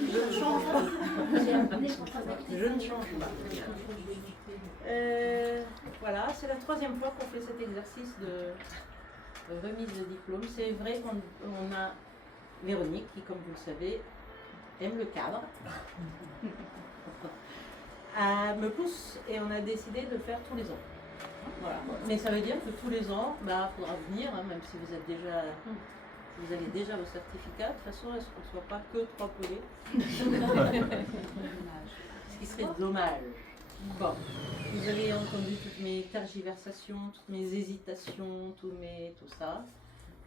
je ne change pas. Je ne change pas. Voilà, c'est la 3e fois qu'on fait cet exercice de remise de diplôme. C'est vrai qu'on a Véronique qui, comme vous le savez, aime le cadre, me pousse et on a décidé de le faire tous les ans. Voilà. Mais ça veut dire que tous les ans, il faudra venir, hein, même si vous êtes déjà, si vous avez déjà vos certificats. De toute façon, est-ce qu'on ne soit pas que 3 pelés? Ce qui serait dommage. Bon, vous avez entendu toutes mes tergiversations, toutes mes hésitations, tout ça.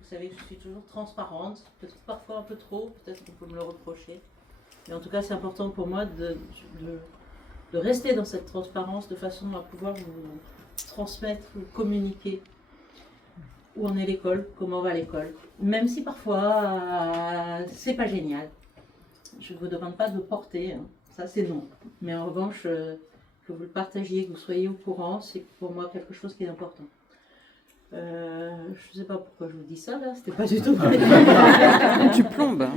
Vous savez que je suis toujours transparente, peut-être parfois un peu trop, peut-être qu'on peut me le reprocher. Mais en tout cas, c'est important pour moi de rester dans cette transparence de façon à pouvoir vous transmettre, vous communiquer où en est l'école, comment va l'école. Même si parfois, c'est pas génial. Je ne vous demande pas de porter, hein. Ça c'est non. Mais en revanche, que vous le partagiez, que vous soyez au courant, c'est pour moi quelque chose qui est important. Je ne sais pas pourquoi je vous dis ça là, c'était pas du tout. Tu plombes.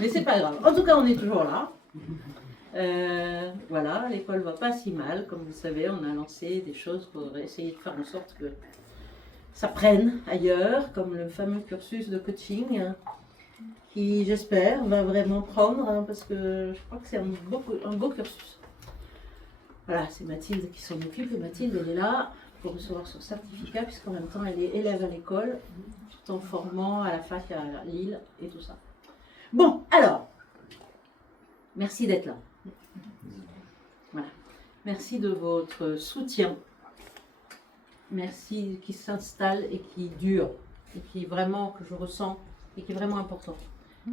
Mais c'est pas grave. En tout cas, on est toujours là. Voilà, l'école va pas si mal. Comme vous savez, on a lancé des choses pour essayer de faire en sorte que ça prenne ailleurs, comme le fameux cursus de coaching, qui, j'espère, va vraiment prendre, hein, parce que je crois que c'est un beau cursus. Voilà, c'est Mathilde qui s'en occupe, et Mathilde, elle est là pour recevoir son certificat, puisqu'en même temps, elle est élève à l'école, tout en formant à la fac à Lille, et tout ça. Bon, alors, merci d'être là. Voilà. Merci de votre soutien. Merci qui s'installe et qui dure, et qui vraiment, que je ressens, et qui est vraiment important.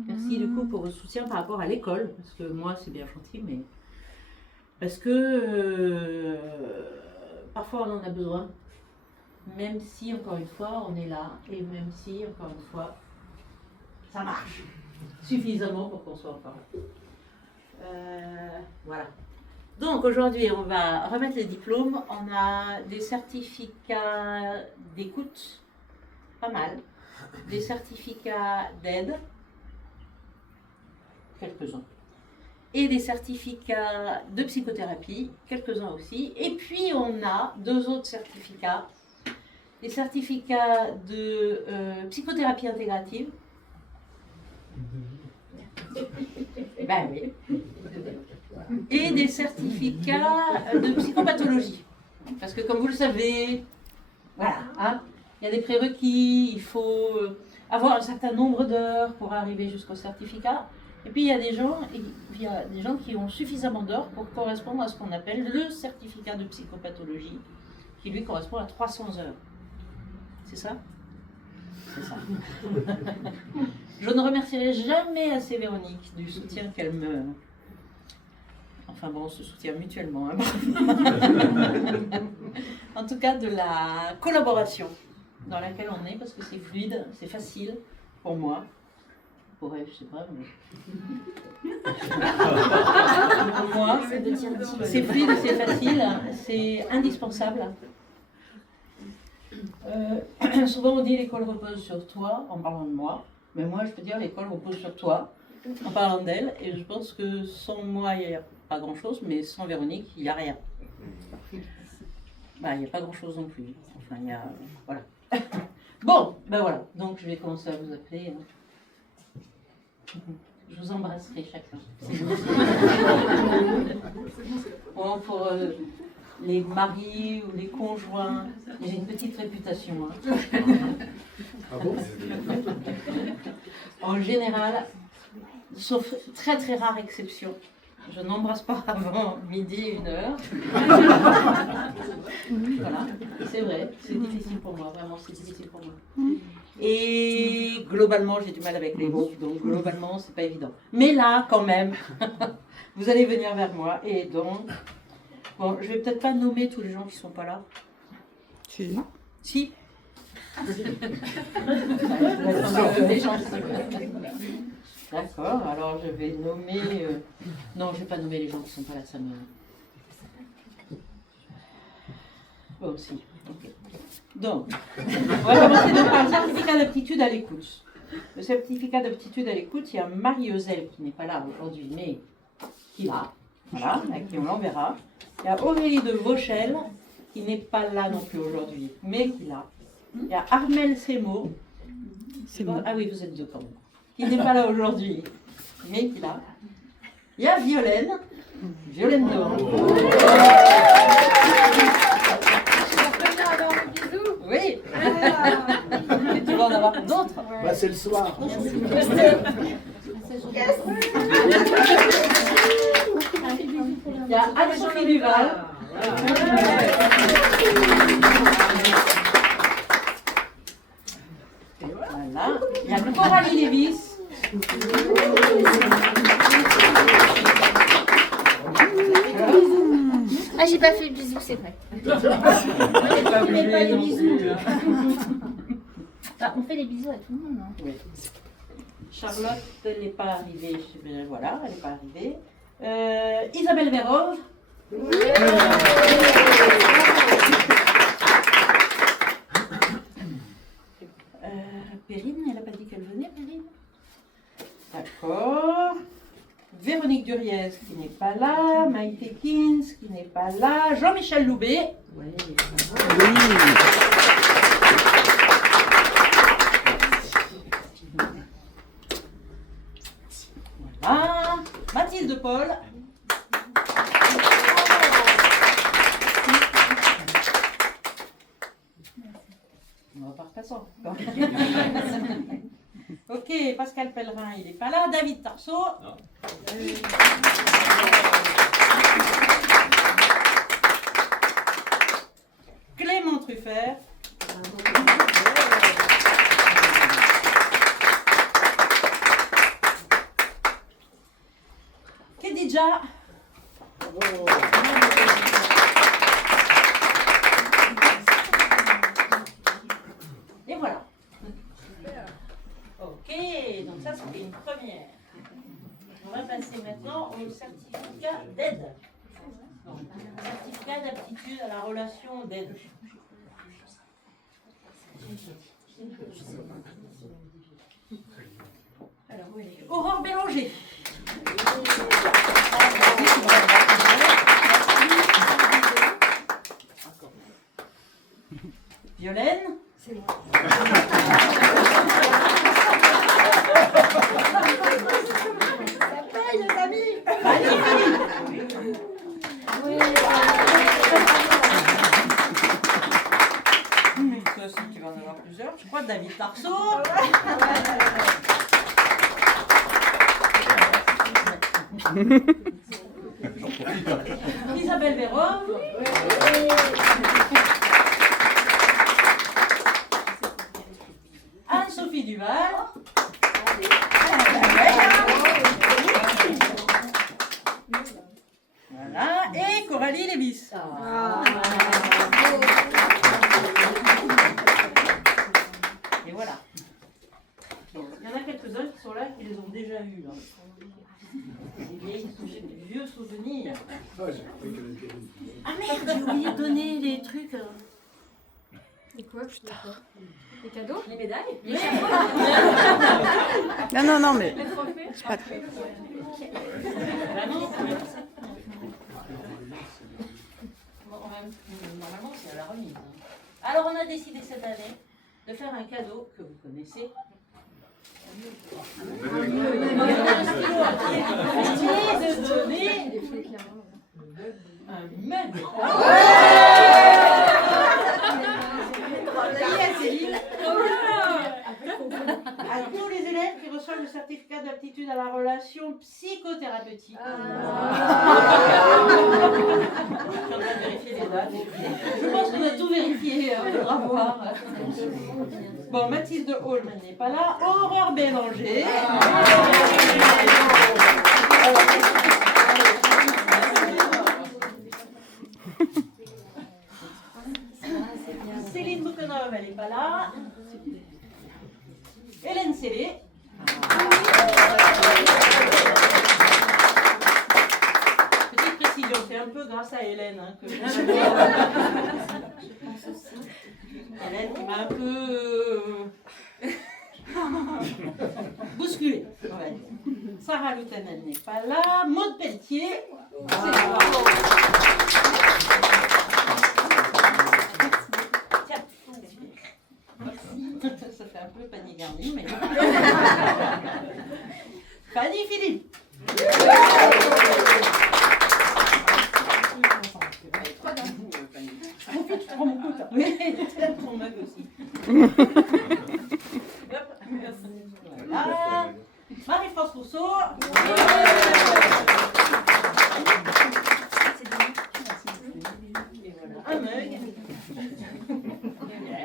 Merci du coup pour votre soutien par rapport à l'école, parce que moi c'est bien gentil, mais parce que parfois on en a besoin, même si encore une fois on est là, et même si encore une fois ça marche suffisamment pour qu'on soit encore là. Voilà. Donc aujourd'hui on va remettre les diplômes, on a des certificats d'écoute, pas mal, des certificats d'aide, quelques-uns, et des certificats de psychothérapie, quelques-uns aussi, et puis on a 2 autres certificats, des certificats de psychothérapie intégrative, ben oui, et des certificats de psychopathologie, parce que comme vous le savez, voilà, hein, il y a des prérequis, il faut avoir un certain nombre d'heures pour arriver jusqu'au certificat. Et puis il y a des gens qui ont suffisamment d'heures pour correspondre à ce qu'on appelle le certificat de psychopathologie, qui lui correspond à 300 heures. C'est ça? C'est ça. Je ne remercierai jamais assez Véronique du soutien qu'elle me... Enfin bon, on se soutient mutuellement. Hein. En tout cas, de la collaboration dans laquelle on est, parce que c'est fluide, c'est facile pour moi. Pour elle, je sais pas, mais... pour moi, c'est fluide, c'est facile, c'est indispensable. Souvent on dit l'école repose sur toi, en parlant de moi, mais moi je peux dire l'école repose sur toi, en parlant d'elle, et je pense que sans moi il n'y a pas grand chose, mais sans Véronique il n'y a rien. Il n'y a pas grand chose non plus, enfin il y a... voilà. Bon, ben voilà, donc je vais commencer à vous appeler. Hein. Je vous embrasserai chacun. Bon, pour les maris ou les conjoints, j'ai une petite réputation. Hein. Ah bon? En général, sauf très très rare exception, je n'embrasse pas avant midi, 1h. Voilà, c'est vrai, c'est difficile pour moi, vraiment, c'est difficile pour moi. Et globalement, j'ai du mal avec les mots, donc globalement, c'est pas évident. Mais là, quand même, vous allez venir vers moi, et donc, bon, je vais peut-être pas nommer tous les gens qui sont pas là. Si. Si. D'accord, alors je vais nommer... Non, je ne vais pas nommer les gens qui ne sont pas là, ça me... Bon, si. Okay. Donc, on va commencer donc par le certificat d'aptitude à l'écoute. le certificat d'aptitude à l'écoute, il y a Marie-Eusel qui n'est pas là aujourd'hui, mais qui l'a. Voilà, à qui on l'enverra. Il y a Aurélie de Vauchel, qui n'est pas là non plus aujourd'hui, mais qui l'a. Il y a Armel Semo. Ah oui, vous êtes deux quand même. Qui n'est pas là aujourd'hui, mais qui l'a. Il y a Violaine. Violaine de Oui. Et tu vas en avoir d'autres. Bah, c'est le soir. Il y a Anne-Sophie Duval. Voilà. Il y a Coralie Lévis. Ah, j'ai pas fait le bisou, c'est vrai. On met pas les bisous. Bah, on fait les bisous à tout le monde. Hein. Oui. Charlotte, elle n'est pas arrivée. Voilà, elle n'est pas arrivée. Isabelle Vérove. Perrine, elle n'a pas dit qu'elle venait, Perrine. D'accord. Véronique Duriez qui n'est pas là. Maïté Kins qui n'est pas là. Jean-Michel Loubet. Oui. Voilà. Mathilde Paul. On va pas repasser. Ok, Pascal Pellerin, il n'est pas là. David Tarceau. Clément Truffert. Kedidja. Et voilà. Ok, donc ça c'était une première. On va passer maintenant au certificat d'aide. Certificat d'aptitude à la relation d'aide. Alors, où elle est ? Aurore Bélanger. Violaine. C'est moi. Ça paye les amis. Oui. Toi aussi tu vas en avoir plusieurs. Je crois David Tarceau. Isabelle Vérove. Anne-Sophie Duval. Voilà. Et Coralie Lévis. Et voilà. Il y en a quelques-uns qui sont là qui les ont déjà eus. Là. Des vieux souvenirs. Ah merde, j'ai oublié de donner les trucs. Et quoi, putain? Les cadeaux? Les médailles? Oui. Non, mais. Les trophées? C'est pas très. Normalement, c'est à la remise. Alors, on a décidé cette année de faire un cadeau que vous connaissez. De donner un mug. À tous les élèves qui reçoivent le certificat d'aptitude à la relation psychothérapeutique. Je suis en train de vérifier les dates. Je pense qu'on a tout vérifié. On devra voir. Bon, Mathilde Holman n'est pas là. Aurore Bélanger. Céline Boukenov, elle n'est pas là. Hélène Célé. Petite précision, c'est un peu grâce à Hélène que je Hélène qui m'a un peu bousculé. On va dire. Sarah Loutanel n'est pas là. Maude Pelletier. Tiens, ça fait un peu panier garni, mais. Fanny Philippe. Je prends mon couteau. Oui, tiens ton mug aussi. Voilà. Marie-France Rousseau. Et voilà, un mug.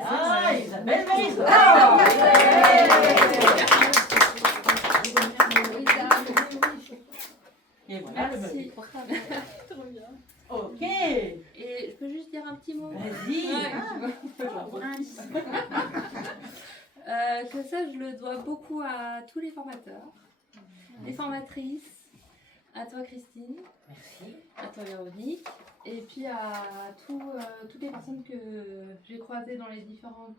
Ah, Isabelle Weiss. Et voilà le mug. Trop bien. Ok. Et je peux juste dire un petit mot? Vas-y. Que ça, je le dois beaucoup à tous les formateurs, les formatrices, à toi Christine, Merci. à toi Véronique, et puis à toutes les personnes que j'ai croisées dans les différents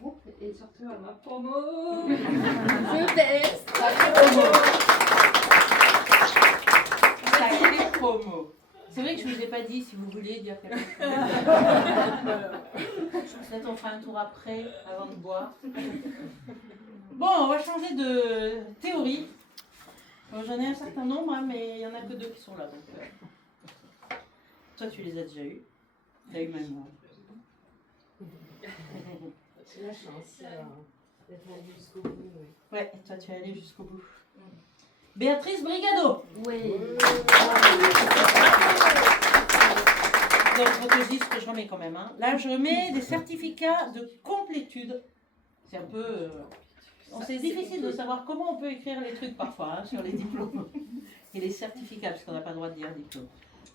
groupes, et surtout à ma promo, The Best. Sacrée promo. C'est vrai que je ne vous ai pas dit si vous voulez dire quelque chose. Peut-être on fera un tour après, avant de boire. Bon, on va changer de théorie. Bon, j'en ai un certain nombre, hein, mais il n'y en a que 2 qui sont là. Donc, toi, tu les as déjà eus. Tu as eu même moi. C'est la chance d'être allé jusqu'au bout. Oui. Ouais, toi, tu es allé jusqu'au bout. Béatrice Brigado. Oui. Donc, ce que je remets quand même. Hein. Là, je remets des certificats de complétude. C'est un peu. C'est difficile de savoir comment on peut écrire les trucs parfois hein, sur les diplômes et les certificats, parce qu'on n'a pas le droit de dire diplôme.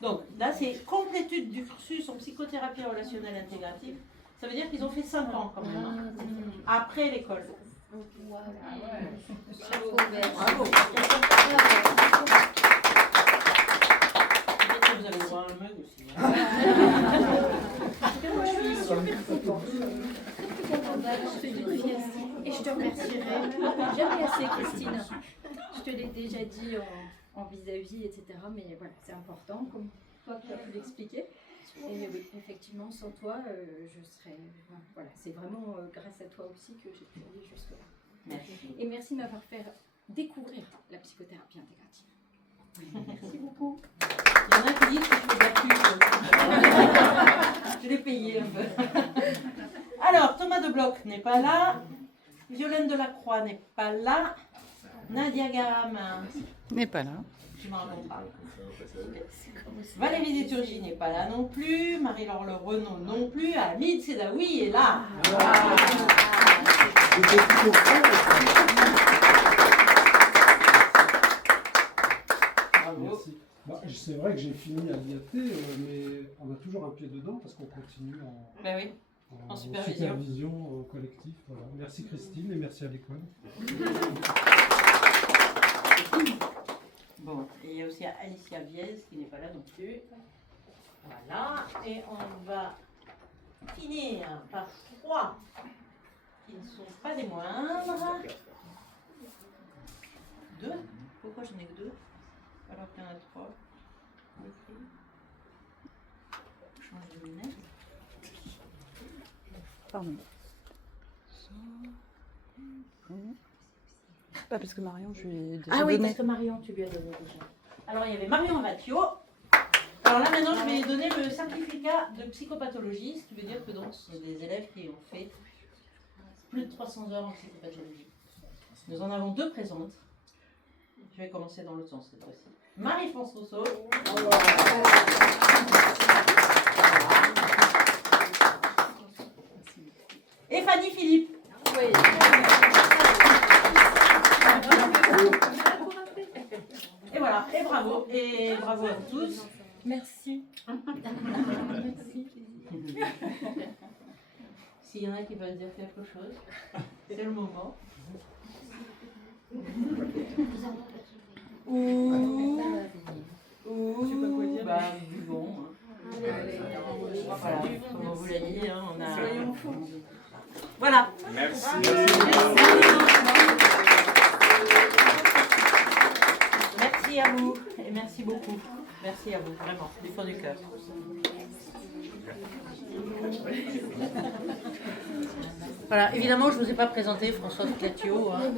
Donc, là, c'est complétude du cursus en psychothérapie relationnelle intégrative. Ça veut dire qu'ils ont fait 5 ans quand même, hein, après l'école. Bravo. Bravo. Peut-être que vous allez voir un mug aussi. Hein. Moi, je suis super contente. Et je te remercierai jamais assez, Christine. Je te l'ai déjà dit en vis-à-vis, etc. Mais voilà, c'est important, comme toi qui as pu l'expliquer. Et oui, effectivement, sans toi, je serais. Voilà, c'est vraiment grâce à toi aussi que j'ai pu aller jusque-là. Merci. Et merci de m'avoir fait découvrir la psychothérapie intégrative. Merci beaucoup. Il y en a qui disent que je fais de la pub. Je l'ai payé un peu. Alors, Thomas de Bloch n'est pas là. Violaine Delacroix n'est pas là. Nadia Garam, N'est pas là. je m'en rappelle pas. Valérie Déturgy n'est pas là non plus. Marie-Laure Le Renaud non plus. Hamid Sedaoui est là. Bravo. Merci. Bah, c'est vrai que j'ai fini à l'IAT, mais on a toujours un pied dedans parce qu'on continue Ben oui. En supervision collective. Voilà. Merci Christine et merci à l'école. Bon, et il y a aussi Alicia Viez qui n'est pas là non plus. Voilà, et on va finir par 3 qui ne sont pas des moindres. 2. Pourquoi j'en ai que 2 alors qu'il y en a 3? Change de lunettes. Pardon. Pas parce que Marion, je lui ai déjà Ah oui, donné. parce que Marion, tu lui as donné déjà. Alors il y avait Marion Vatio. Alors là maintenant, je vais donner le certificat de psychopathologie, ce qui veut dire que donc ce sont des élèves qui ont fait plus de 300 heures en psychopathologie. Nous en avons 2 présentes. Je vais commencer dans l'autre sens cette fois-ci. Marie-France Rousseau. Et Fanny Philippe. Oui. Et voilà, et bravo à vous tous. Merci. Merci. S'il y en a qui veulent dire quelque chose, c'est le moment. Ou bah, buvons. Voilà, comme on vous l'a dit, hein, on a. Voilà. Merci. Merci. Merci à vous et merci beaucoup. Merci à vous, vraiment, du fond du cœur. Voilà, évidemment, je ne vous ai pas présenté Françoise Clatio. Hein.